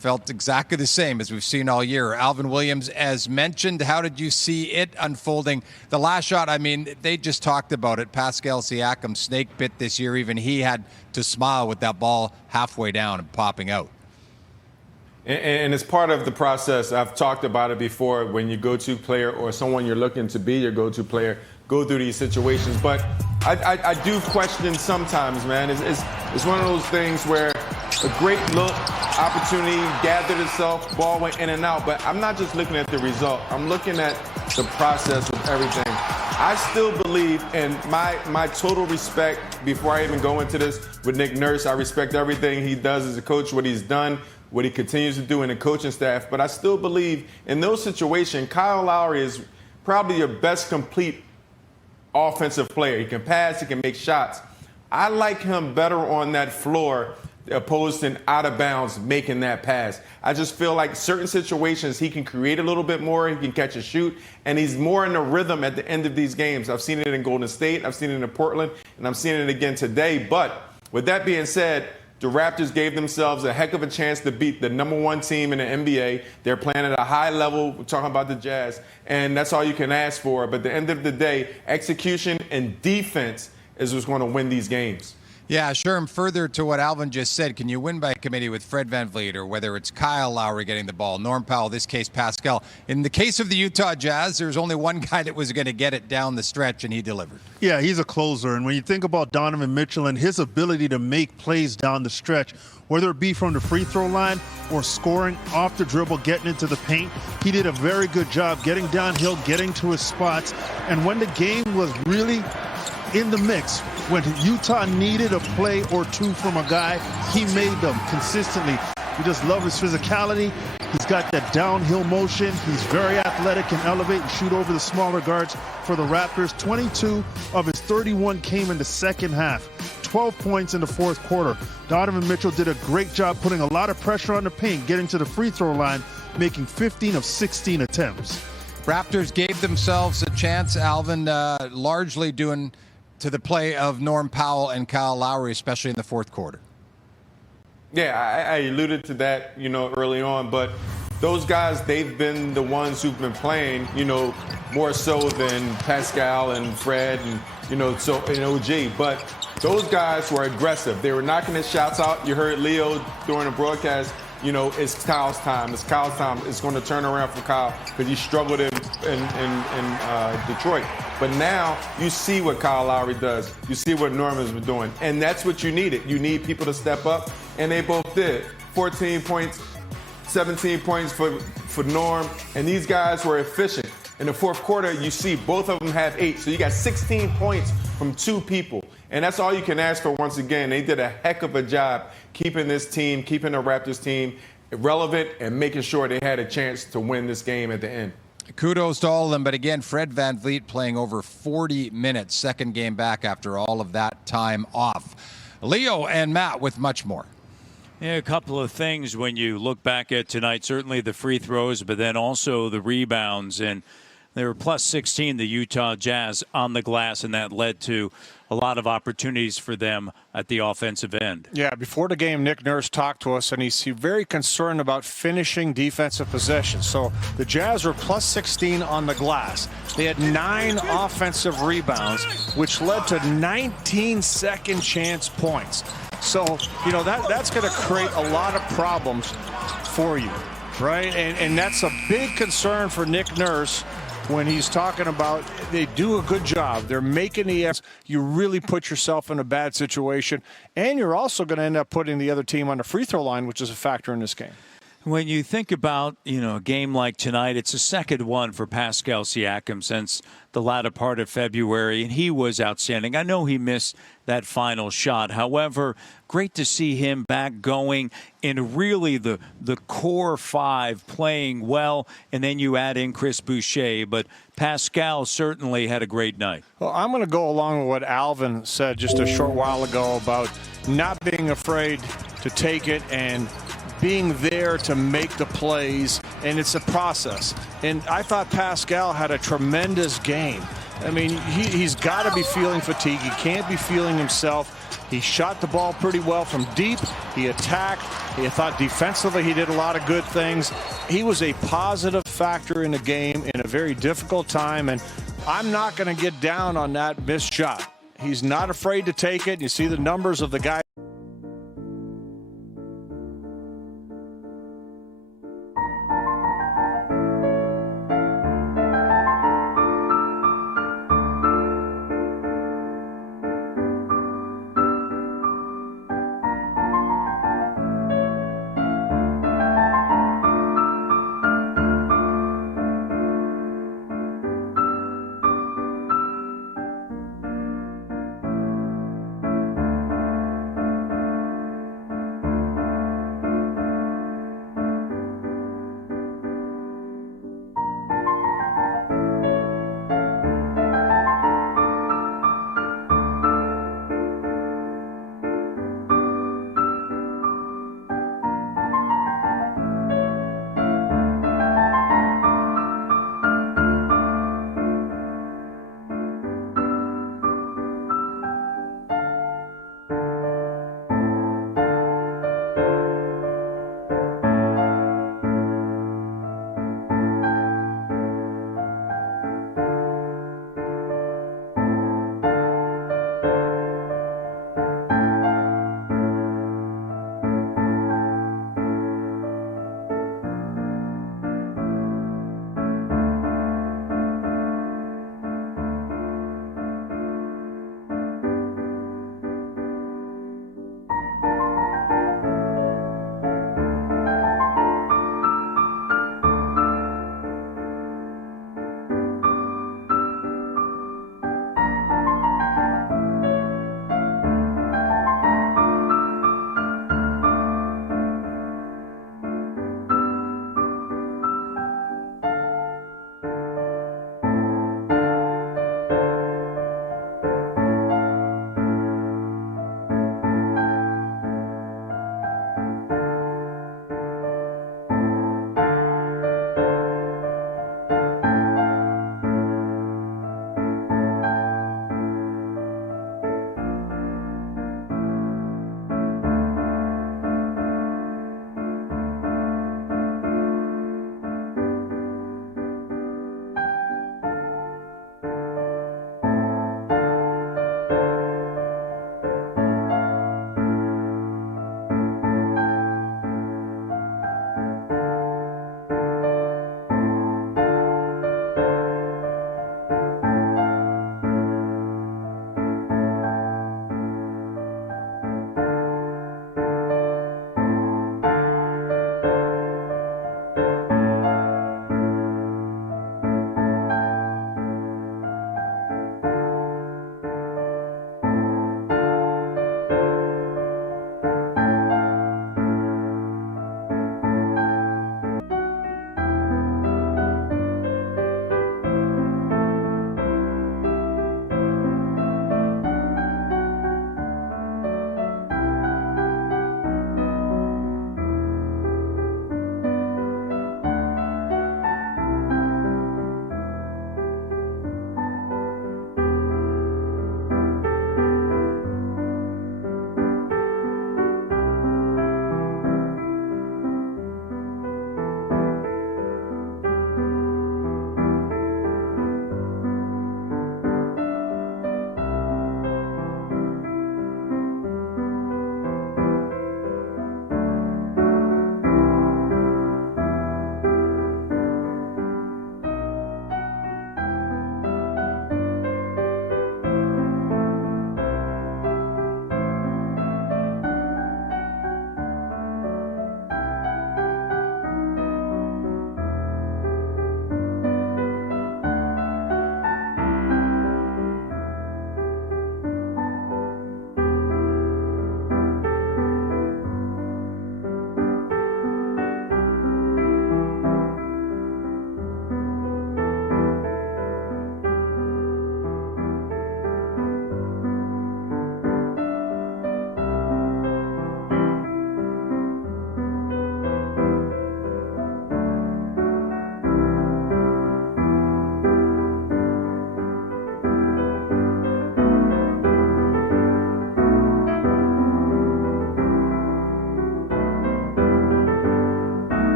felt exactly the same as we've seen all year. Alvin Williams, as mentioned, how did you see it unfolding? The last shot, I mean, they just talked about it. Pascal Siakam snake bit this year. Even he had to smile with that ball halfway down and popping out. And it's part of the process. I've talked about it before. When your go-to player or someone you're looking to be your go-to player go through these situations. But I do question sometimes, man. It's one of those things where a great look, opportunity gathered itself, ball went in and out. But I'm not just looking at the result. I'm looking at the process of everything. I still believe, and my total respect, before I even go into this with Nick Nurse, I respect everything he does as a coach, what he's done, what he continues to do in the coaching staff. But I still believe in those situations, Kyle Lowry is probably your best complete offensive player. He can pass, he can make shots. I like him better on that floor opposed to out of bounds making that pass. I just feel like certain situations he can create a little bit more, he can catch a shoot, and he's more in the rhythm at the end of these games. I've seen it in Golden State, I've seen it in Portland, and I'm seeing it again today. But with that being said, the Raptors gave themselves a heck of a chance to beat the #1 team in the NBA. They're playing at a high level. We're talking about the Jazz, and that's all you can ask for. But at the end of the day, execution and defense is what's going to win these games. Yeah, sure. And further to what Alvin just said, can you win by committee with Fred VanVleet, or whether it's Kyle Lowry getting the ball, Norm Powell, this case Pascal? In the case of the Utah Jazz, there's only one guy that was going to get it down the stretch, and he delivered. Yeah, he's a closer. And when you think about Donovan Mitchell and his ability to make plays down the stretch, whether it be from the free throw line or scoring off the dribble, getting into the paint, he did a very good job getting downhill, getting to his spots. And when the game was really in the mix, when Utah needed a play or two from a guy, he made them consistently. We just love his physicality. He's got that downhill motion. He's very athletic, can elevate and shoot over the smaller guards for the Raptors. 22 of his 31 came in the second half. 12 points in the fourth quarter. Donovan Mitchell did a great job putting a lot of pressure on the paint, getting to the free throw line, making 15 of 16 attempts. Raptors gave themselves a chance, Alvin, largely doing to the play of Norm Powell and Kyle Lowry, especially in the fourth quarter. Yeah, I alluded to that, early on, but those guys, they've been the ones who've been playing, more so than Pascal and Fred and, and OG. But those guys were aggressive. They were knocking his shots out. You heard Leo during the broadcast, it's Kyle's time. It's Kyle's time. It's going to turn around for Kyle because he struggled in Detroit. But now you see what Kyle Lowry does. You see what Norman's been doing. And that's what you needed. You need people to step up, and they both did. 14 points, 17 points for Norm, and these guys were efficient. In the fourth quarter, you see both of them have 8. So you got 16 points from 2 people. And that's all you can ask for once again. They did a heck of a job keeping this team, keeping the Raptors team relevant and making sure they had a chance to win this game at the end. Kudos to all of them, but again, Fred VanVleet playing over 40 minutes, second game back after all of that time off. Leo and Matt with much more. Yeah, a couple of things when you look back at tonight, certainly the free throws, but then also the rebounds. And they were plus 16, the Utah Jazz, on the glass, and that led to a lot of opportunities for them at the offensive end. Yeah, before the game, Nick Nurse talked to us, and he's very concerned about finishing defensive possessions. So the Jazz were plus 16 on the glass. They had 9 offensive rebounds, which led to 19 second chance points. So, that's going to create a lot of problems for you, right? And that's a big concern for Nick Nurse when he's talking about they do a good job. They're making the efforts. You really put yourself in a bad situation, and you're also going to end up putting the other team on the free throw line, which is a factor in this game. When you think about, a game like tonight, it's the second one for Pascal Siakam since the latter part of February, and he was outstanding. I know he missed that final shot. However, great to see him back going in really the core 5 playing well, and then you add in Chris Boucher. But Pascal certainly had a great night. Well, I'm going to go along with what Alvin said just a short while ago about not being afraid to take it and being there to make the plays, and it's a process. And I thought Pascal had a tremendous game. I mean, he's got to be feeling fatigue. He can't be feeling himself. He shot the ball pretty well from deep. He attacked. He thought defensively he did a lot of good things. He was a positive factor in the game in a very difficult time, and I'm not going to get down on that missed shot. He's not afraid to take it. You see the numbers of the guy.